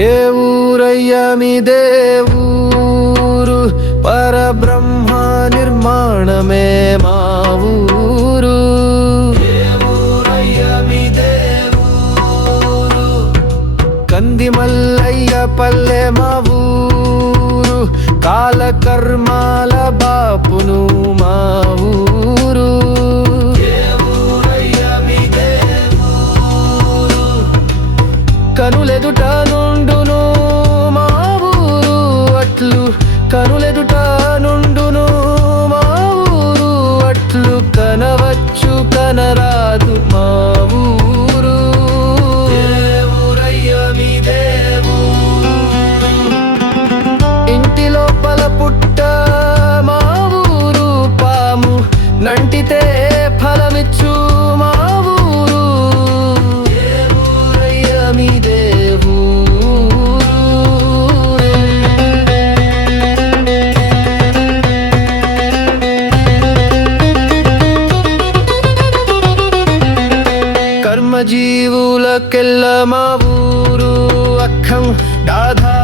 ఏ ఊరయ్యా మీదే ఊరు, పరబ్రహ్మ నిర్మాణమే మా ఊరు. ఏ ఊరయ్యా మీదే ఊరు, కంది మల్లయ్య పల్లె మా ఊరు, కాలకర్మాల బాపును మా ఊరు. కనులెదుట నుండును మా ఊరు అట్లు, కనులెదుట నుండును మా ఊరు అట్లు, కనవచ్చు కనరాదు మా ఊరు. ఇంటి లోపల పుట్ట మా ఊరు, పాము నంటితే ఫలమిచ్చు మా ఊరు. కర్మజీవులకెల్ల మా ఊరు అక్కం దాదా